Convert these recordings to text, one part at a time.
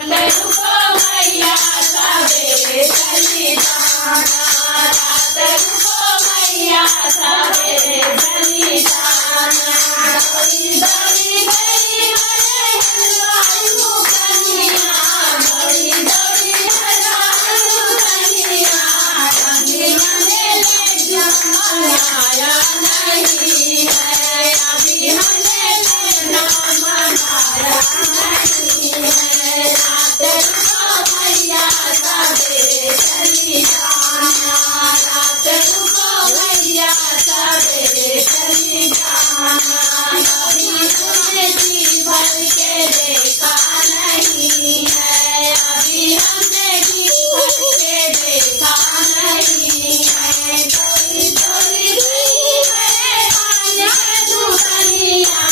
रुको मैया सवेरे चली जाना, रात रुको मैया सवेरे चली जाना। दौड़ी दौड़ी गई मने हलवाई कनिया, दौड़ी दौड़ी हलवाई कनिया, अभी मने ले जमाया नहीं है, अभी मने ले जमाया नहीं है। रात रुको मैया सवेरे चली जाना, रात रुको मैया सवेरे चली जाना। कभी तुमने जी भर के देखा नहीं है, अभी हमने जी भर के देखा नहीं है। दौड़ी दौड़ी गई मैं कान्हा दुकनिया,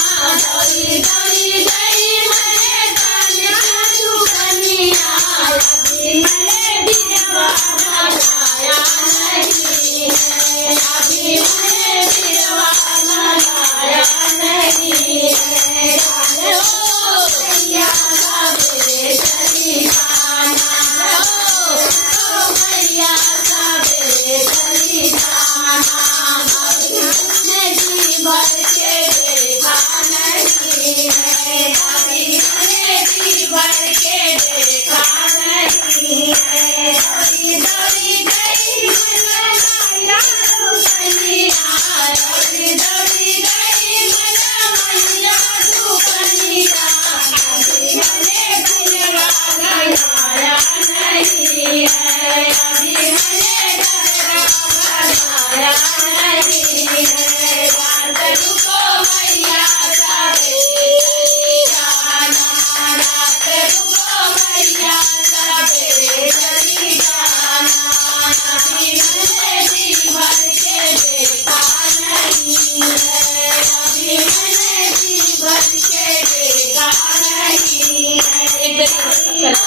दौड़ी दौड़ी गई मैं कान्हा दुकनिया, अभी मैंने बिरवा लगाया नहीं है, अभी मैंने बिरवा लगाया नहीं है। चलो मैया सवेरे चली जाना, चलो मैया सवेरे चली जाना। अभी तुमने जी भर के देखा नहीं है, अभी मैंने जी भर के देखा नहीं है। दौड़ी दौड़ी गई मैया दुकनिया, दौड़ी दौड़ी गई मैया दुकनिया, अभी मैंने बिरवा लगाया नहीं है, अभी मैंने बिरवा लगाया नहीं है। रात रुको मैया सवेरे चली जाना, रात रुको मैया सवेरे चली जाना। अभी मैंने जी भर के देखा नहीं है, अभी मैंने जी भर के देखा नहीं है।